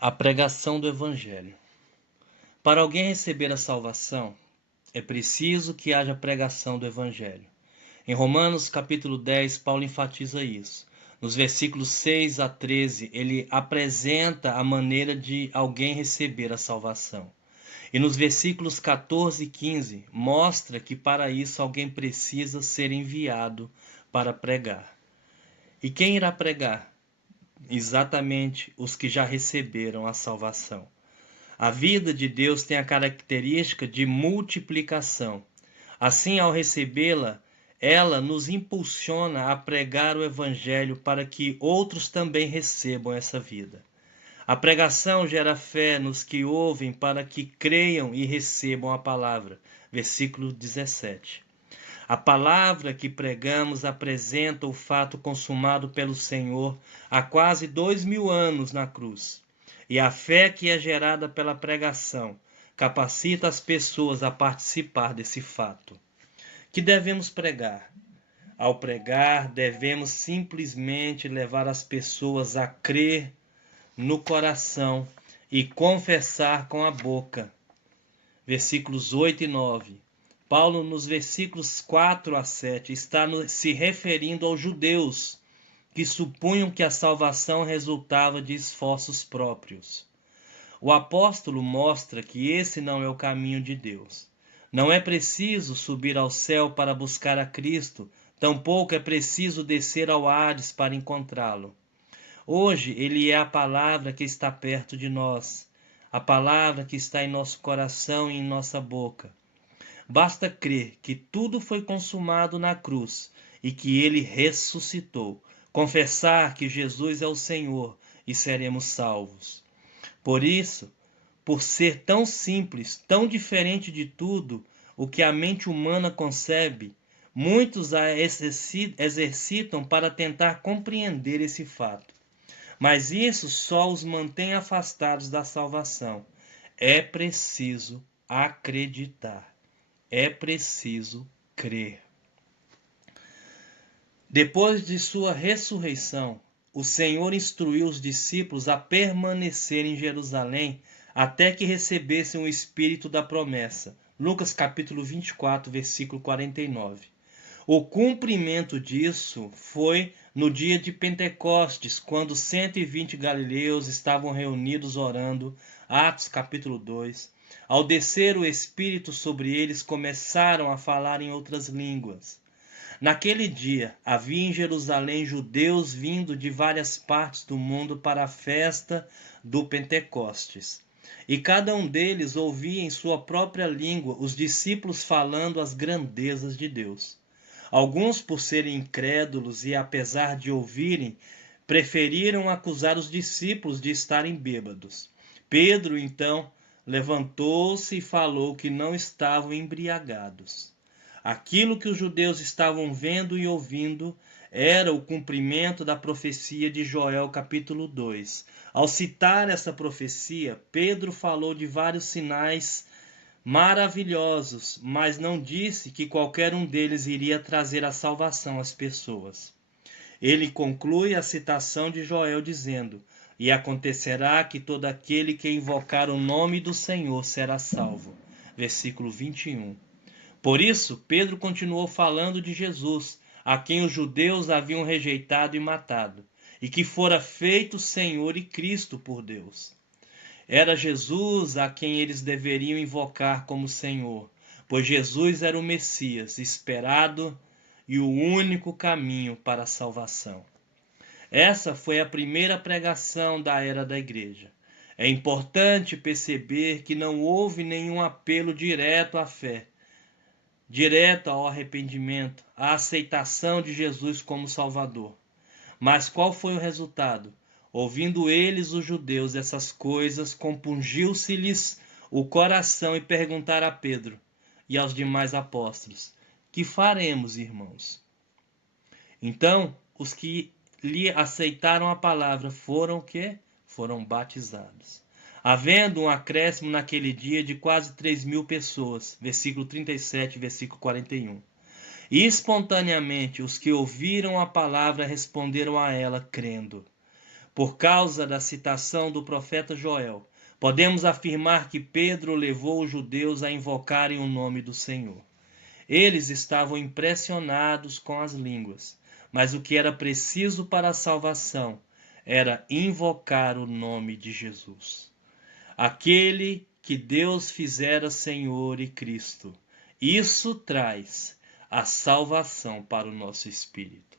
A pregação do Evangelho. Para alguém receber a salvação, é preciso que haja pregação do Evangelho. Em Romanos capítulo 10, Paulo enfatiza isso. Nos versículos 6 a 13, ele apresenta a maneira de alguém receber a salvação. E nos versículos 14 e 15, mostra que para isso alguém precisa ser enviado para pregar. E quem irá pregar? Exatamente os que já receberam a salvação. A vida de Deus tem a característica de multiplicação. Assim, ao recebê-la, ela nos impulsiona a pregar o Evangelho para que outros também recebam essa vida. A pregação gera fé nos que ouvem para que creiam e recebam a palavra. Versículo 17. A palavra que pregamos apresenta o fato consumado pelo Senhor há quase 2000 anos na cruz. E a fé que é gerada pela pregação capacita as pessoas a participar desse fato. Que devemos pregar? Ao pregar, devemos simplesmente levar as pessoas a crer no coração e confessar com a boca. Versículos 8 e 9. Paulo, nos versículos 4 a 7, está se referindo aos judeus que supunham que a salvação resultava de esforços próprios. O apóstolo mostra que esse não é o caminho de Deus. Não é preciso subir ao céu para buscar a Cristo, tampouco é preciso descer ao Hades para encontrá-lo. Hoje ele é a palavra que está perto de nós, a palavra que está em nosso coração e em nossa boca. Basta crer que tudo foi consumado na cruz e que ele ressuscitou. Confessar que Jesus é o Senhor e seremos salvos. Por isso, por ser tão simples, tão diferente de tudo o que a mente humana concebe, muitos a exercitam para tentar compreender esse fato. Mas isso só os mantém afastados da salvação. É preciso acreditar. É preciso crer. Depois de sua ressurreição, o Senhor instruiu os discípulos a permanecer em Jerusalém até que recebessem o Espírito da promessa. Lucas capítulo 24, versículo 49. O cumprimento disso foi no dia de Pentecostes, quando 120 galileus estavam reunidos orando. Atos capítulo 2. Ao descer o Espírito sobre eles, começaram a falar em outras línguas. Naquele dia, havia em Jerusalém judeus vindo de várias partes do mundo para a festa do Pentecostes. E cada um deles ouvia em sua própria língua os discípulos falando as grandezas de Deus. Alguns, por serem incrédulos e apesar de ouvirem, preferiram acusar os discípulos de estarem bêbados. Pedro, então, levantou-se e falou que não estavam embriagados. Aquilo que os judeus estavam vendo e ouvindo era o cumprimento da profecia de Joel capítulo 2. Ao citar essa profecia, Pedro falou de vários sinais maravilhosos, mas não disse que qualquer um deles iria trazer a salvação às pessoas. Ele conclui a citação de Joel dizendo: "E acontecerá que todo aquele que invocar o nome do Senhor será salvo." Versículo 21. Por isso, Pedro continuou falando de Jesus, a quem os judeus haviam rejeitado e matado, e que fora feito Senhor e Cristo por Deus. Era Jesus a quem eles deveriam invocar como Senhor, pois Jesus era o Messias esperado e o único caminho para a salvação. Essa foi a primeira pregação da era da igreja. É importante perceber que não houve nenhum apelo direto à fé, direto ao arrependimento, à aceitação de Jesus como Salvador. Mas qual foi o resultado? Ouvindo eles, os judeus, essas coisas, compungiu-se-lhes o coração e perguntaram a Pedro e aos demais apóstolos: "Que faremos, irmãos?" Então, os que lhe aceitaram a palavra foram o quê? Foram batizados. Havendo um acréscimo naquele dia de quase 3.000 pessoas. Versículo 37, versículo 41. E espontaneamente os que ouviram a palavra responderam a ela crendo. Por causa da citação do profeta Joel, podemos afirmar que Pedro levou os judeus a invocarem o nome do Senhor. Eles estavam impressionados com as línguas, mas o que era preciso para a salvação era invocar o nome de Jesus, aquele que Deus fizera Senhor e Cristo. Isso traz a salvação para o nosso espírito.